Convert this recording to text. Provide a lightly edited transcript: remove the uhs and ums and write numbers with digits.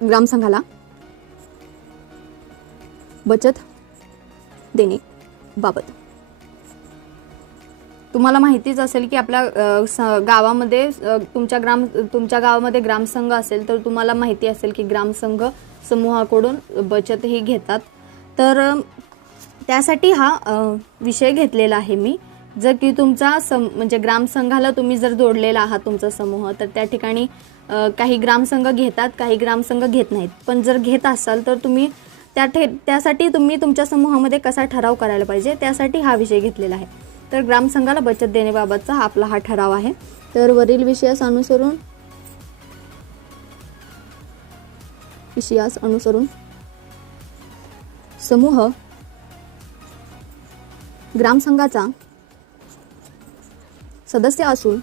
ग्रामसंघाला बचत देणे बाबत. तुम्हाला माहितीच असेल की आपल्या गावामध्ये तुमच्या गावामध्ये ग्रामसंघ असेल तर तुम्हाला माहिती असेल की ग्रामसंघ समूहाकडून बचत ही घेतात. तर त्यासाठी हा विषय घेतलेला आहे मी. जर की तुमचा म्हणजे ग्रामसंघाला तुम्ही जर जोडलेला आहात तुमचा समूह, तर त्या ठिकाणी काही ग्रामसंघ घेतात, काही ग्रामसंघ घेत नाहीत. पण जर घेत असाल तर तुम्ही त्यासाठी तुम्ही तुमच्या समूहामध्ये कसा ठराव करायला पाहिजे त्यासाठी हा विषय घेतलेला आहे. तर ग्रामसंघाला बचत देण्याबाबतचा आपला हा ठराव आहे. तर वरील विषयास अनुसरून समूह ग्रामसंघाचा सदस्य असून